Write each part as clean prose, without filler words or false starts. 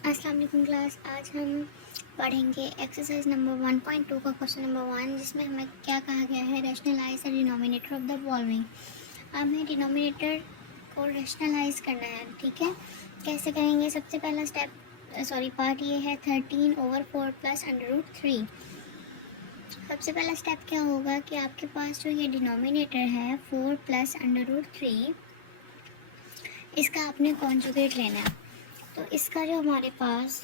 अस्सलाम वालेकुम क्लास। आज हम पढ़ेंगे एक्सरसाइज नंबर 1.2 का क्वेश्चन नंबर 1, जिसमें हमें क्या कहा गया है, rationalise the denominator of the following. हमें डिनोमिनेटर को रैशनलाइज करना है। ठीक है, कैसे करेंगे? सबसे पहला पार्ट ये है 13/4 प्लस √3। सबसे पहला स्टेप क्या होगा कि आपके पास जो ये डिनोमिनेटर है 4 प्लस √3, इसका आपने कॉन्जुगेट लेना है। तो इसका जो हमारे पास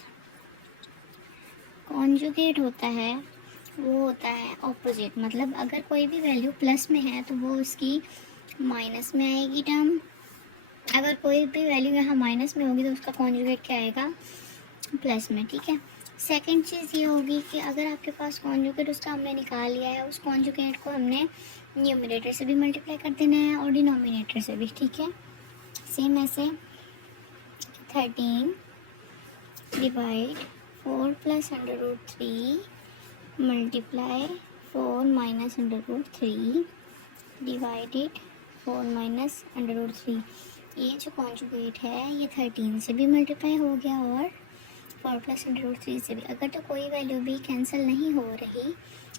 कॉन्जुगेट होता है वो होता है ऑपोजिट। मतलब अगर कोई भी वैल्यू प्लस में है तो वो उसकी माइनस में आएगी टर्म। अगर कोई भी वैल्यू यहाँ माइनस में होगी तो उसका कॉन्जुगेट क्या आएगा? प्लस में। ठीक है, सेकंड चीज़ ये होगी कि अगर आपके पास कॉन्जुगेट उसका हमने निकाल लिया है, उस कॉन्जुगेट को हमने न्यूमरेटर से भी मल्टीप्लाई कर देना है और डिनोमिनेटर से भी। ठीक है, सेम ऐसे 13 divide 4 plus √3 multiply 4 minus √3 divided 4 minus √3। ये जो कॉन्जुगेट है ये 13 से भी मल्टीप्लाई हो गया और 4 प्लस √3 से भी। अगर तो कोई वैल्यू भी कैंसिल नहीं हो रही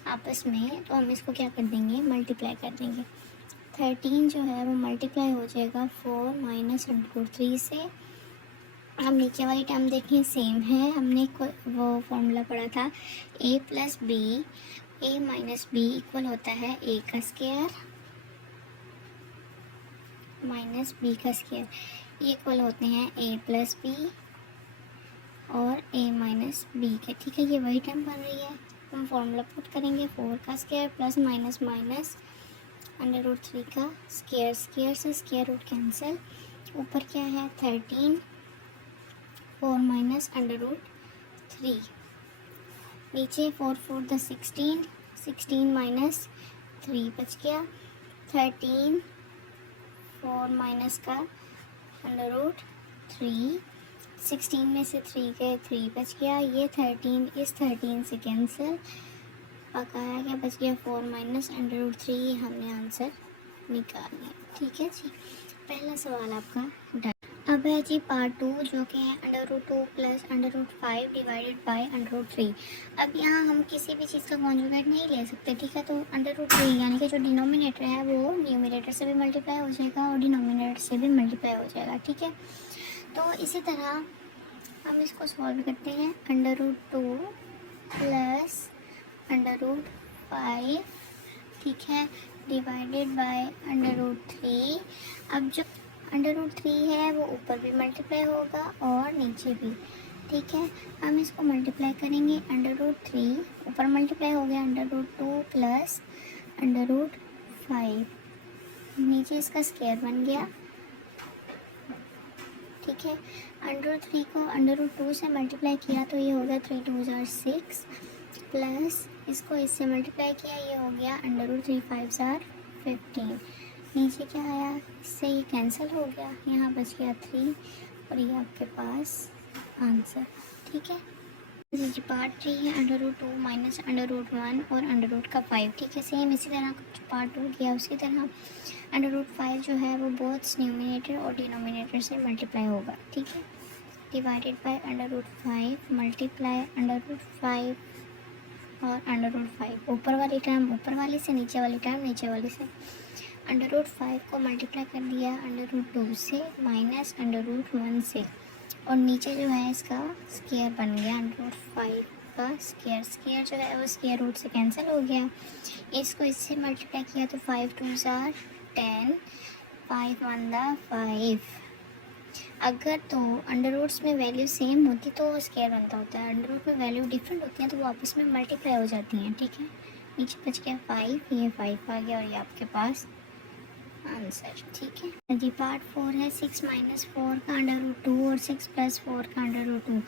आपस में तो हम इसको क्या कर देंगे? मल्टीप्लाई कर देंगे। 13 जो है वो मल्टीप्लाई हो जाएगा 4 माइनस √3 से। हम नीचे वाली टर्म देखें, सेम है। हमने वो फॉर्मूला पढ़ा था a plus b, a minus b equal होता है a का स्क्वायर माइनस b का स्क्वायर। ये इक्वल होते हैं a प्लस बी और a माइनस बी के। ठीक है, ये वही टर्म बन रही है। हम फॉर्मूला पुट करेंगे 4 का स्क्वायर प्लस माइनस माइनस √3 का स्क्वायर। स्क्वायर से स्क्वायर रूट कैंसिल। ऊपर क्या है? 13 4 माइनस √3। नीचे 4 4 द 16, 16 माइनस 3 बच गया। 13 4 माइनस का √3, 16 में से 3 गए, 3 बच गया। ये 13 इस 13 से कैंसिल, बकाया क्या बच गया? 4 माइनस √3। हमने आंसर निकाल लिया। ठीक है जी, पहला सवाल आपका डन। अब है जी पार्ट 2, जो कि है √2 प्लस √5 डिवाइडेड बाय √3। अब यहाँ हम किसी भी चीज़ का कॉन्जुगेट नहीं ले सकते। ठीक है, तो √3 यानी कि जो डिनोमिनेटर है वो न्यूमरेटर से भी मल्टीप्लाई हो जाएगा और डिनोमिनेटर से भी मल्टीप्लाई हो जाएगा। ठीक है, तो इसी तरह हम इसको सॉल्व करते हैं। √2 प्लस √5, ठीक है, डिवाइडेड बाय √3। अब जो √3 है वो ऊपर भी मल्टीप्लाई होगा और नीचे भी। ठीक है, हम इसको मल्टीप्लाई करेंगे। √3 ऊपर मल्टीप्लाई हो गया, √2 प्लस √5, नीचे इसका स्क्वायर बन गया। ठीक है, √3 को √2 से मल्टीप्लाई किया तो ये हो गया 3 2 6 प्लस इसको इससे मल्टीप्लाई किया, ये हो गया √3 5 15। नीचे क्या आया? इससे ये कैंसिल हो गया, यहाँ बच गया 3 और ये आपके पास आंसर। ठीक है जी, पार्ट 3 है √2 माइनस √1 और √5। ठीक है, सेम इसी तरह जो पार्ट 2 किया उसकी तरह √5 जो है वो बोथ न्यूमिनेटर और डिनोमिनेटर से मल्टीप्लाई होगा। ठीक है, डिवाइडेड बाय √5 मल्टीप्लाई √5 और √5। ऊपर वाली टर्म ऊपर वाली से, नीचे वाली टर्म नीचे वाली से। √5 को मल्टीप्लाई कर दिया √2 से माइनस √1 से, और नीचे जो है इसका स्क्वायर बन गया √5 का स्क्वायर। स्क्वायर जो है वो स्क्वायर रूट से कैंसिल हो गया। इसको इससे मल्टीप्लाई किया तो 5 2 10, 5 1 5। अगर तो अंडर रूट्स में वैल्यू सेम होती तो स्क्वायर बनता होता है। अंडर रूट में वैल्यू डिफरेंट होती हैं तो वो आपस में मल्टीप्लाई हो जाती हैं। ठीक है, नीचे बच गया 5, ये 5 आ गया और ये आपके पास आंसर। ठीक है जी, पार्ट 4 है 6 माइनस 4 का √2 और 6 प्लस 4 का √2।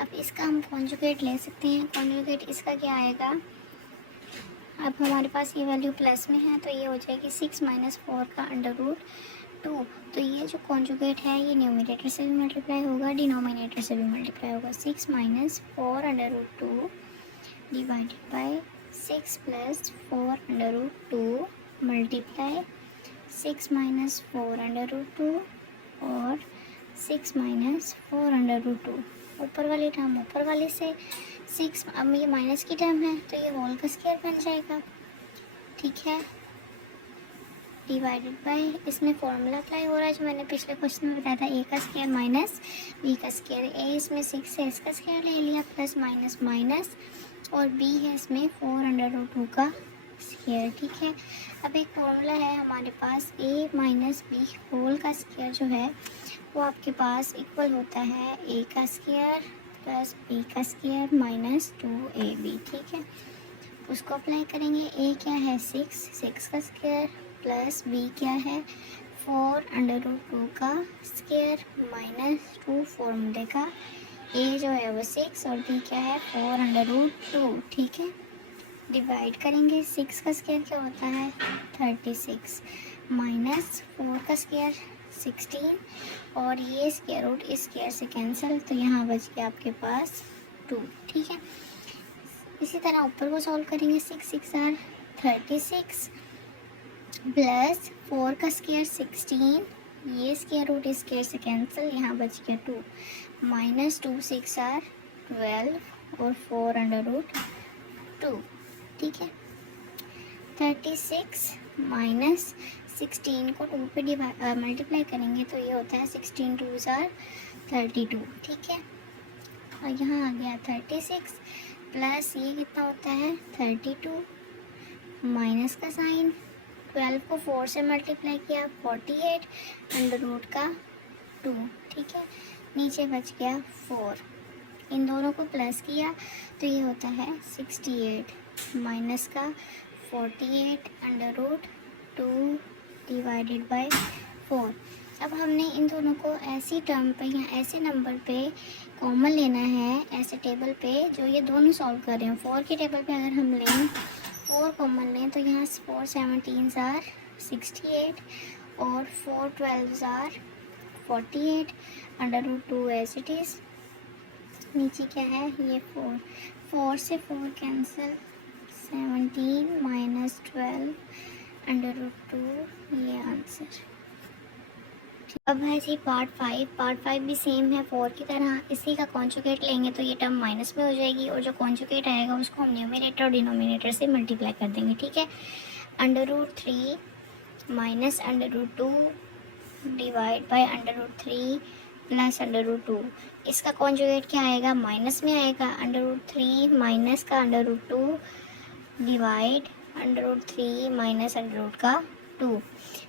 अब इसका हम कॉन्जुगेट ले सकते हैं। कॉन्जुगेट इसका क्या आएगा? अब हमारे पास ये वैल्यू प्लस में है तो ये हो जाएगी 6 माइनस 4 का √2। तो ये जो कॉन्जुगेट है ये न्यूमरेटर से भी मल्टीप्लाई होगा, डिनोमिनेटर से भी मल्टीप्लाई होगा। 6 minus 4 √2 divided by 6 plus 4 √2 multiply 6 minus 4 √2 और 6 माइनस 4 √2। ऊपर वाली टर्म ऊपर वाले से 6, अब ये माइनस की टर्म है तो ये होल का स्क्वायर बन जाएगा, ठीक है। डिवाइडेड बाय, इसमें फॉर्मूला अप्लाई हो रहा है जो मैंने पिछले क्वेश्चन में बताया था, ए का स्क्वायर माइनस बी का स्क्वायर। ए इसमें 6 है, इसका स्क्वायर ले लिया, प्लस माइनस माइनस, और बी है इसमें 4√2 का स्क्वायर, ठीक है। अब एक फॉर्मूला है हमारे पास, ए माइनस बी होल का स्क्वायर जो है वो आपके पास इक्वल होता है ए का स्क्वायर प्लस बी का स्क्वायर माइनस 2ab, ठीक है। उसको अप्लाई करेंगे। ए क्या है 6 का स्क्वायर, प्लस बी क्या है 4√2 का स्क्वायर माइनस 2 फॉर्मूले का। ए जो है वो 6 और बी क्या है 4√2, ठीक है। डिवाइड करेंगे, 6 का स्क्वायर क्या होता है 36 माइनस 4 का स्क्वायर 16, और ये स्क्वायर रूट इस स्क्वायर से कैंसिल, तो यहाँ बच गया आपके पास 2, ठीक है। इसी तरह ऊपर को सॉल्व करेंगे, 6 आर 36 प्लस 4 का स्क्वायर 16, ये स्क्वायर रूट इस स्क्वायर से कैंसिल, यहाँ बच गया 2 माइनस 2 6 आर 12 और 4√2, ठीक है। 36 माइनस 16 को 2 पे मल्टीप्लाई करेंगे तो ये होता है 16 2s आर 32, ठीक है। और यहाँ आ गया 36 प्लस ये कितना होता है 32, माइनस का साइन, 12 को 4 से मल्टीप्लाई किया 48 अंडर रूट का 2, ठीक है। नीचे बच गया 4, इन दोनों को प्लस किया तो ये होता है 68 माइनस का 48 अंडर रूट 2 डिवाइडेड बाय 4। अब हमने इन दोनों को ऐसी टर्म पे या ऐसे नंबर पे कॉमन लेना है, ऐसे टेबल पे जो ये दोनों सॉल्व कर रहे हैं। 4 की टेबल पे अगर हम लें 4 कॉमन लें तो यहाँ 4 17s आर 68 और 4 12s are 48 under root 2 as it is. नीचे क्या है ये 4 से 4 कैंसिल, 17 माइनस 12 अंडर रूट 2, ये आंसर। अब है जी पार्ट 5 भी सेम है 4 की तरह। इसी का कॉन्जुगेट लेंगे तो ये टर्म माइनस में हो जाएगी, और जो कॉन्जुगेट आएगा उसको हम न्यूमरेटर और डिनोमिनेटर से मल्टीप्लाई कर देंगे, ठीक है। Under root 3 minus under root 2 divide by under root 3 plus under root 2। इसका कॉन्जुगेट क्या आएगा माइनस में आएगा, अंडर रूट 3 माइनस का under root 2 divide under root 3 minus under root का 2।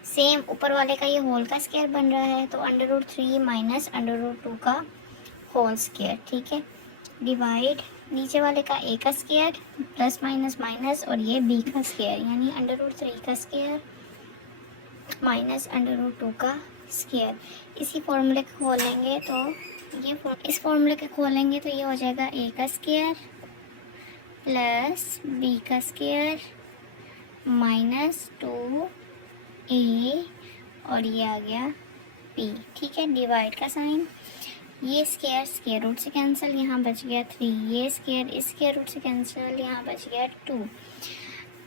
सेम ऊपर वाले का ये होल का स्क्वायर बन रहा है तो under root 3 minus under root 2 का होल स्क्वायर, ठीक है। डिवाइड नीचे वाले का ए का स्क्वायर प्लस माइनस माइनस और ये बी का स्क्वायर, यानी अंडर रूट 3 का स्क्वायर माइनस अंडर रूट 2 का स्क्वायर। इसी फॉर्मूले को खोलेंगे तो ये इस फॉर्मूले को खोलेंगे तो ये हो जाएगा ए का स्क्वायर प्लस बी का स्क्वायर माइनस 2a और ये आ गया p, ठीक है। डिवाइड का साइन, ये स्क्वायर रूट से कैंसिल, यहाँ बच गया 3, ये स्क्वायर रूट से कैंसिल, यहाँ बच गया 2,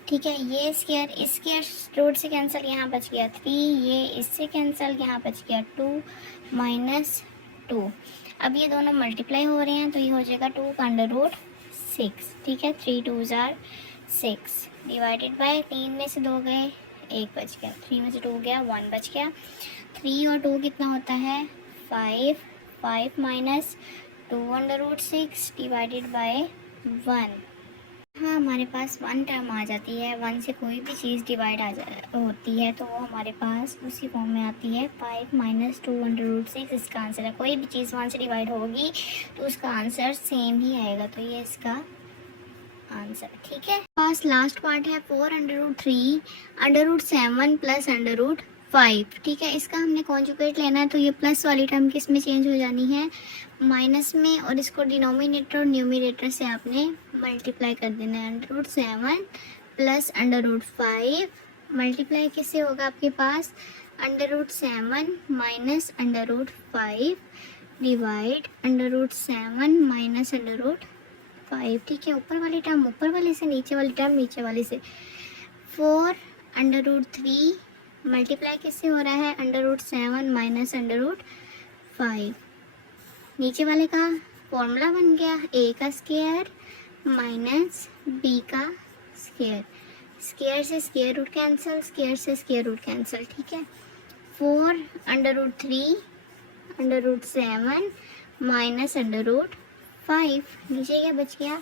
ठीक है। ये स्क्वायर रूट से कैंसिल, यहाँ बच गया 3, ये इससे कैंसिल, यहाँ बच गया 2 माइनस 2। अब ये दोनों मल्टीप्लाई हो रहे हैं तो ये हो जाएगा 2 का अंडर रूट 6, ठीक है। 3 2s आर 6 डिवाइडेड बाय 3 में से 2 गए 1 बच गया, 3 में से 2 गया 1 बच गया। 3 और 2 कितना होता है 5 minus 2 under root 6 divided by 1। हाँ हमारे पास 1 टर्म आ जाती है, 1 से कोई भी चीज़ डिवाइड होती है तो वो हमारे पास उसी फॉर्म में आती है 5 माइनस 2 अंडर रूट 6। इसका आंसर है, कोई भी चीज़ 1 से डिवाइड होगी तो उसका आंसर सेम ही आएगा, तो ये इसका आंसर, ठीक है। पास लास्ट पार्ट है 4 under root 3 under root 7 plus under root 5, ठीक है। इसका हमने कॉन्जुगेट लेना है तो ये प्लस वाली टर्म किस में चेंज हो जानी है माइनस में, और इसको डिनोमिनेटर और न्यूमरेटर से आपने मल्टीप्लाई कर देना है। Under root 7 plus under root 5 multiply किससे होगा आपके पास under root 7 minus under root 5 divide under root 7 minus under root 5, ठीक है। ऊपर वाली टर्म ऊपर वाले से, नीचे वाली टर्म नीचे वाले से। 4 अंडर रूट 3 मल्टीप्लाई किससे हो रहा है under root 7 minus under root 5, नीचे वाले का फॉर्मूला बन गया ए का स्क्वायर माइनस बी का स्क्वायर, स्क्वायर से स्क्वायर रूट कैंसिल, स्क्वायर से स्क्वायर रूट कैंसिल, ठीक है। 4 under root 3 under root 7 minus under root 5, नीचे क्या बच गया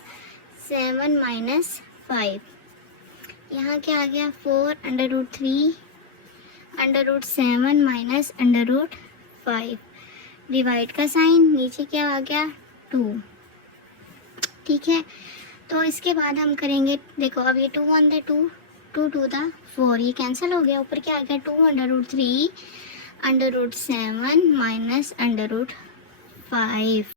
7 माइनस 5, यहाँ क्या आ गया 4 under root 3 under root 7 minus under root 5, divide का साइन, नीचे क्या आ गया 2, ठीक है। तो इसके बाद हम करेंगे, देखो अब ये 2 1 द 2 2 2 द 4, ये कैंसिल हो गया, ऊपर क्या आ गया 2 under root 3 under root 7 minus under root 5।